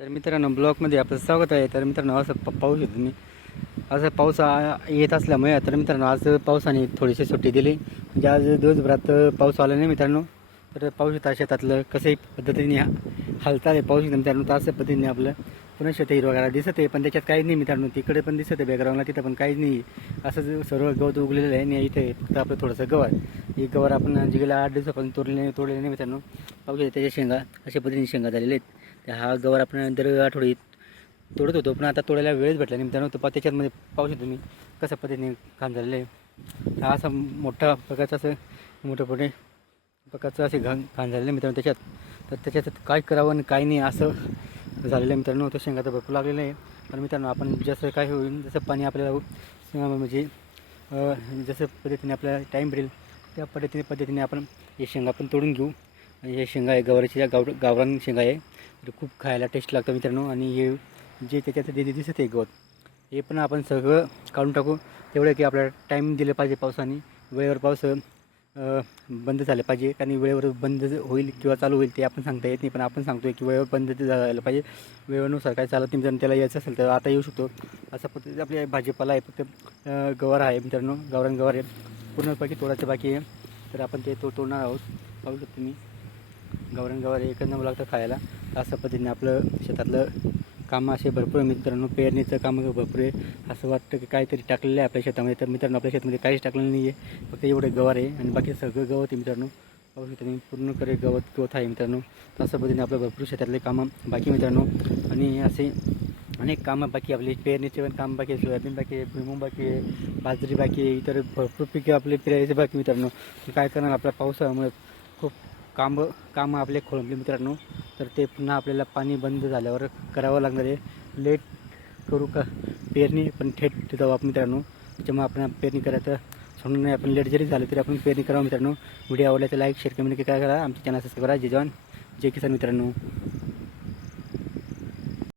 तर मित्रांनो ब्लॉकमध्ये आपलं स्वागत आहे. तर मित्रांनो असं प- पाऊस येतो मी असं पाऊस येत असल्यामुळे तर मित्रांनो आज पावसाने थोडीशी सुट्टी दिली. म्हणजे आज दिवसभरात पाऊस आला नाही मित्रांनो. तर पाऊस येतात शेतातलं कसंही पद्धतीने हा- आहे. पाऊस मित्रांनो तर असं पद्धतीने आपलं पुन्हा शेत हिरवागारा दिसत आहे पण त्याच्यात काहीच नाही मित्रांनो. तिकडे पण दिसत आहे बॅकग्राऊंडला तिथं पण काहीच नाही. असं सर्व गवत उगलेलं आहे आणि इथे फक्त आपलं थोडंसं गवार. हे गवार आपण जे गेल्या आठ दिवसापासून तोडले तोडले तोडलेले नाही मित्रांनो. पाऊस त्याच्या शेंगा अशा पद्धतीने शेंगा झालेल्या आहेत. हा गवार आपण दर आठवडी तोडत होतो. पण आता तोडायला वेळच भेटला नाही. मित्रांनो तर पा- त्याच्यामध्ये पाऊस येतो मी कशा पद्धतीने काम झालेलं आहे. हा असा मोठा प्रकारचा असं मोठं पुढे प्रकारचं असे घाण घाण झालेलं आहे मित्रांनो त्याच्यात. तर त्याच्यात काय करावं आणि काय नाही असं झालेलं आहे मित्रांनो. तो शेंगा तर भरपूर लागलेलं आहे. पण मित्रांनो आपण जसं काय होईल जसं पाणी आपल्याला म्हणजे जसं पद्धतीने आपल्याला टाईम भेटेल त्या पद्धतीने पद्धतीने आपण हे शेंगा पण तोडून घेऊ. हे शेंगा आहे गवारीच्या गाव गावरान शेंगा आहे. तर खूप खायला टेस्ट लागतं मित्रांनो. आणि हे जे त्याच्यात ते दिसत आहे गवत हे पण आपण सगळं काढून टाकू. तेवढं की आपल्याला टाईम दिलं पाहिजे पावसाने. वेळेवर पाऊस बंद झालं पाहिजे. कारण वेळेवर बंद होईल किंवा चालू होईल ते आपण सांगता येत नाही. पण आपण सांगतोय की वेळेवर बंद झालं पाहिजे. वेळेनुसार काय चालत नाही मित्रांनो त्याला यायचं असेल तर आता येऊ शकतो. अशा पद्धतीने आपल्या भाजीपाला आहे फक्त गवार आहे मित्रांनो. गावरान गवार आहे. पूर्णपैकी तोडायचं बाकी आहे. तर आपण ते तो तोडणार आहोत. पाहू शकतो तुम्ही. गवरान गवार एक नंबर लागतं खायला. अशा पद्धतीने आपलं शेतातलं कामं असे भरपूर मित्रांनो. पेरणीचं काम भरपूर आहे. असं वाटतं की काहीतरी टाकलेलं आहे आपल्या शेतामध्ये. तर मित्रांनो आपल्या शेतामध्ये काहीच टाकलेलं नाही आहे फक्त एवढे गवार आहे आणि बाकी सगळं गवत आहे मित्रांनो. पाहू शकता तुम्ही पूर्ण करे गवत गवत आहे मित्रांनो. तर अशा पद्धतीने आपलं भरपूर शेतातले कामं बाकी मित्रांनो. आणि असे अनेक कामं बाकी आपले पेरणीचे पण काम बाकी आहे सोयाबीन बाकी आहे भुईमुंग बाकी आहे बाजरी बाकी आहे इतर भरपूर पिके आपले पेरायचे बाकी मित्रांनो. काय करणार आपल्या पावसामुळे खूप कामं कामं आपले खोळंबले मित्रांनो. तर ते पुन्हा आपल्याला पाणी बंद झाल्यावर करावं लागणार आहे. लेट करू का? पेरणी पण थेट जाऊ आपण मित्रांनो. त्याच्यामुळे आपण पेरणी करायचं सोडून नाही. आपण लेट जरी झालं तरी आपण पेरणी करावं मित्रांनो. व्हिडिओ आवडला तर लाईक शेअर कमेंट काय करा. आमच्या चॅनल सबस्क्राईब करा. जय जवान. जय किसान मित्रांनो.